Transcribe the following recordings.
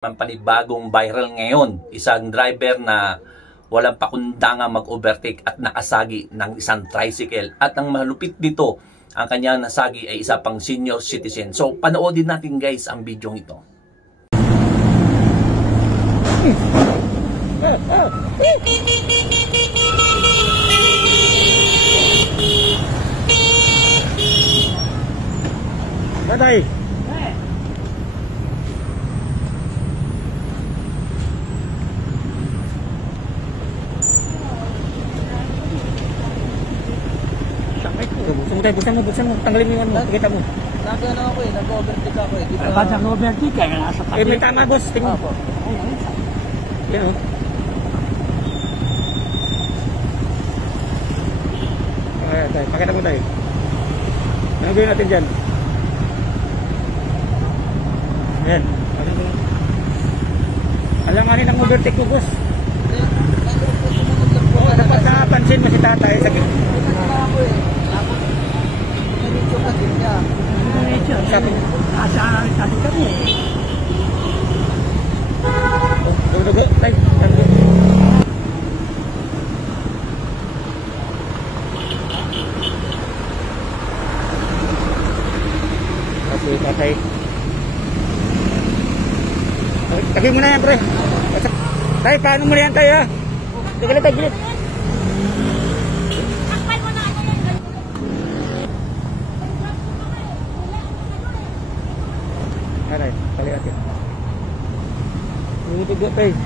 Panibagong viral ngayon, isang driver na walang pakundangang mag-overtake at nakasagi ng isang tricycle. At ang malupit dito, ang kanyang nasagi ay isa pang senior citizen. So panoodin natin guys ang video ito. Patay. Buksan mo, tanggalin mo yung ano, kita mo. Nag-ano ako eh, nag-overtake ako eh. Ba't nag-overtake ka? Nasa tabi. May tama boss, tingin. Opo. Yan o. Tayo, pakita mo tayo. Ano gawin natin dyan? Yan. Alanganin ang overtake ko boss. Oo, dapat nakapansin mo si tatay. Sakit. Ako eh. Sabi kami dugo tay kasi patay tabi mo na yan pre tay paano mo na yan tayo ha tigilit tagilit aray, kali natin.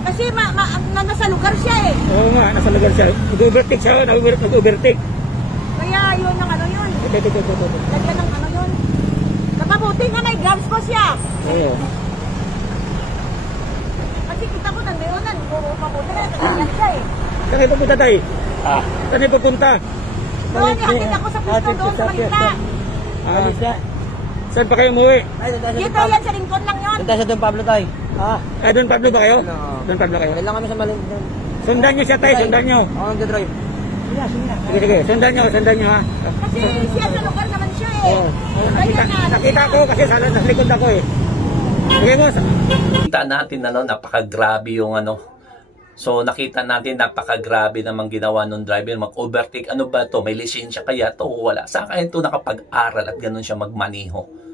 Kasi nasa lugar siya eh. Oo nga, nasa lugar siya. Nag-overtake siya, nag-overtake. Kaya yun ang ano yun. Ito. Lagyan ng ano yun. Kapabuti nga may grabs po siya. Oo. Kasi kita ko nandiyon na, mabuti na, nagkakas siya eh. Saan kayo pupunta tayo? Saan kayo pupunta? Doon, nakita ko sa pusto doon sa Manila. Saan pa kayo umuwi? Dito yan, sa Rincon lang yun. Punta sa Don Pablo tayo. Don Pablo ba kayo? Ano? Don Pablo kayo? Kailan kami sa Malin. Sundan nyo siya tayo, sundan nyo. Ako nag-drive. Sige, sundan nyo ha. Kasi siya sa lugar naman siya eh. Nakita ko kasi sa likod ako eh. Sige boss. Nakita natin napakagrabe yung So nakita natin napakagrabe namang ginawa ng driver mag-overtake. Ano ba to? May lisensya kaya to o wala? Saan kaya to nakapag-aral at ganun siya magmaneho?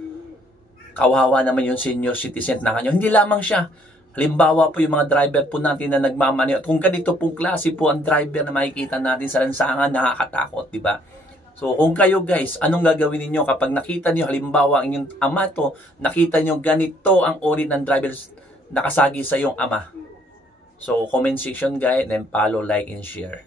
Kawawa naman yung senior citizen na kanyo. Hindi lamang siya. Halimbawa po yung mga driver po natin na nagmamaneho. At kung ganito pong klase po ang driver na makikita natin sa lansangan, nakakatakot, di ba? So kung kayo guys, anong gagawin niyo kapag nakita niyo halimbawa ang inyong ama to, nakita niyo ganito ang uri ng driver nakasagi sa iyong ama? So comment section guys, then follow, like, and share.